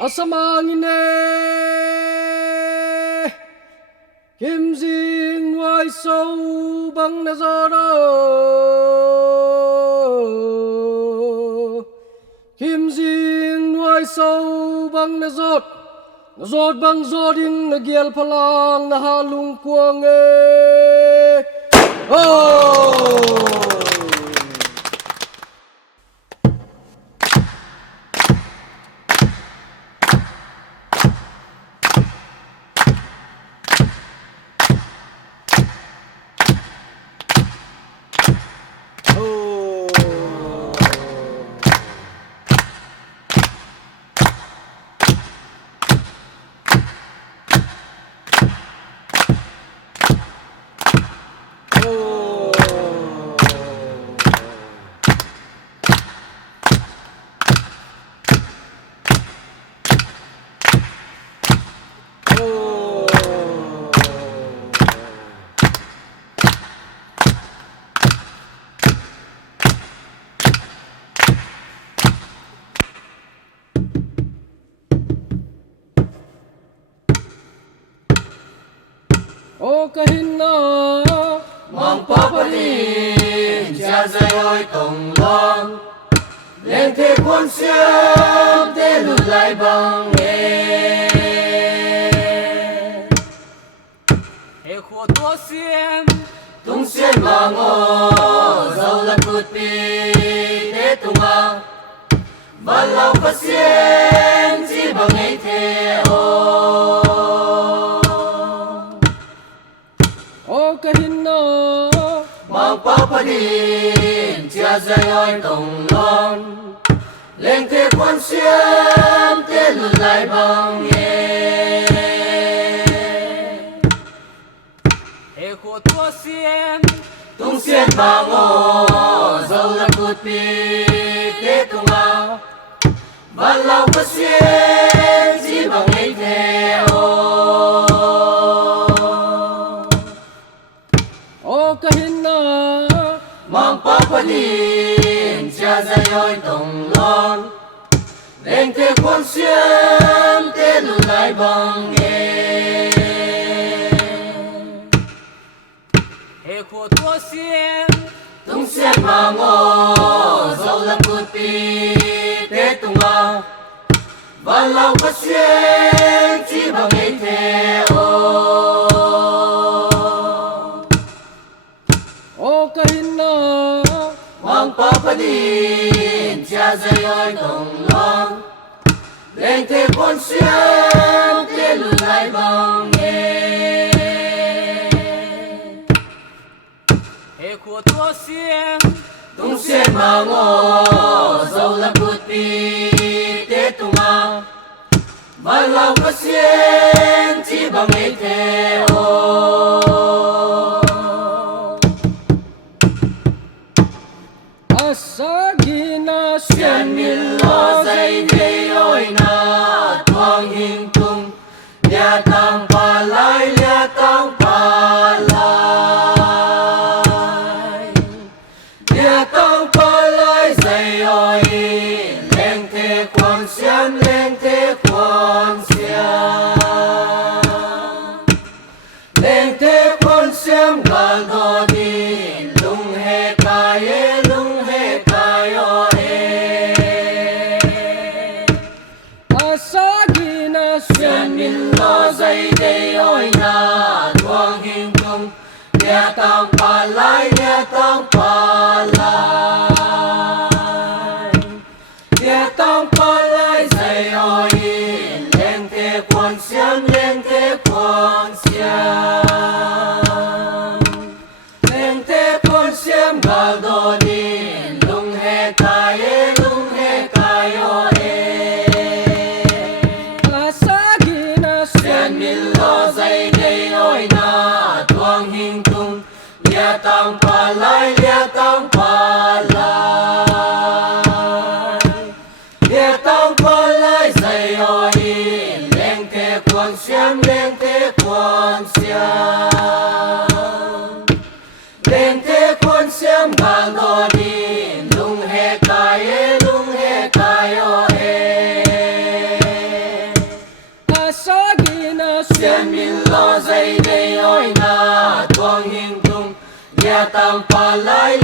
asamangine kim jing ngoài sâu bằng na gió đó kim jing ngoài sâu bằng na giọt bằng giọt in na giel phalang na halung kuang oh ô kahin na mong paparin cha dây ôi tổng long lên thế quân xiêm thế lùi lại bằng nghề hệ khổ tua xiêm tung xiên mà ngô dầu là cụt pi thế tung à và lâu phát xiên chỉ bằng ngày thế ô kahin na mong paparin cha dây ôi tổng long lên thế quân xiêm thế lùi lại bằng nghề hệ khổ tua xiêm tung xiên mà ngô dầu là cụt pi thế tung à và lâu phát xiên chỉ bằng ngày thế ô kahin na mong paparin cha dây ôi tổng lon lên thế quân xiêm thế lùi lại bằng nghề hệ khổ tua xiêm tung xiên mà ngô dầu là cụt pi thế tung à và lâu phát xiên chỉ bằng ngày thế ô kahin na mong paparin cha dây ôi tổng long lên thế quân xiêm thế lùi lại bằng nghề hệ khổ tua xiêm tung xiên mà ngô dầu là cụt pi thế tung à và lâu phát xiên chỉ bằng ngày thế asagina xiên min lo dây thế ôi na thoáng hình tung lia tăng pa lai lia tăng pa lai dây ôi lên thế quan xiên lên thế quan xiên lên thế quan xiên gần đó đi lung he cài asagina xiên min lo dây đây ôi na thoáng hình tung lia tăng pa lai lia tăng pa lai dây ôi lên thế quan xiên lên thế quan xiên lên thế quan xiên gần đó đi lung he cài asagina xiên min lo dây đây ôi na thoáng hình tung lia tang palai